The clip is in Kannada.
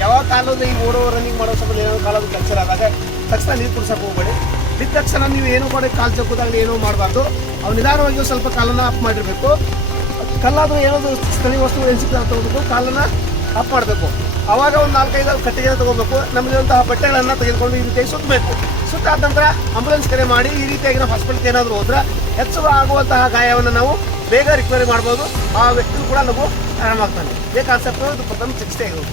ಯಾವಾಗ ಕಾಲದ ಈ ಓಡೋ ರನ್ನಿಂಗ್ ಮಾಡೋ ಸಮಯ ಏನೋ ಕಾಲದ ಕೆಲಸ ಆದಾಗ ತಕ್ಷಣ ನೀರು ಕುಡಿಸಕ್ಕೆ ಹೋಗ್ಬೇಡಿ. ಬಿದ್ದ ತಕ್ಷಣ ನೀವು ಏನೋ ಮಾಡಿ ಕಾಲು ಚಕ್ಕೋದಾಗ ಏನೋ ಮಾಡಬಾರ್ದು. ಅವ್ನು ನಿಧಾನವಾಗಿ ಸ್ವಲ್ಪ ಕಾಲನ್ನು ಅಪ್ ಮಾಡಿರಬೇಕು. ಕಲ್ಲಾದರೂ ಏನಾದರೂ ಸ್ಥಳೀಯ ವಸ್ತು ಎನ್ಸಿಕ್ಕಿಲ್ಲ ತಗೋಬೇಕು, ಕಾಲನ್ನು ಅಪ್ ಮಾಡಬೇಕು. ಆವಾಗ ಒಂದು 4-5 ಕಟ್ಟಿಗೆ ತಗೋಬೇಕು. ನಮಗಿರುವಂತಹ ಬಟ್ಟೆಗಳನ್ನು ತೆಗೆದುಕೊಂಡು ಈ ರೀತಿಯಾಗಿ ಸುತ್ತಬೇಕು. ಸುತ್ತಾದ ನಂತರ ಆಂಬುಲೆನ್ಸ್ ಕರೆ ಮಾಡಿ ಈ ರೀತಿಯಾಗಿ ನಾವು ಹಾಸ್ಪಿಟಲ್ಗೆ ಏನಾದರೂ ಹೋದ್ರೆ ಹೆಚ್ಚು ಆಗುವಂತಹ ಗಾಯವನ್ನು ನಾವು ಬೇಗ ರಿಕವರಿ ಮಾಡ್ಬೋದು. ಆ ವ್ಯಕ್ತಿಗೂ ಕೂಡ ನಾವು ಆರಾಮಾಗ್ತಾನೆ. ಈ ಕಾನ್ಸೆಪ್ಟ್ ಇದು ಪ್ರಥಮ ಚಿಕಿತ್ಸೆ ಆಗಿರೋದು.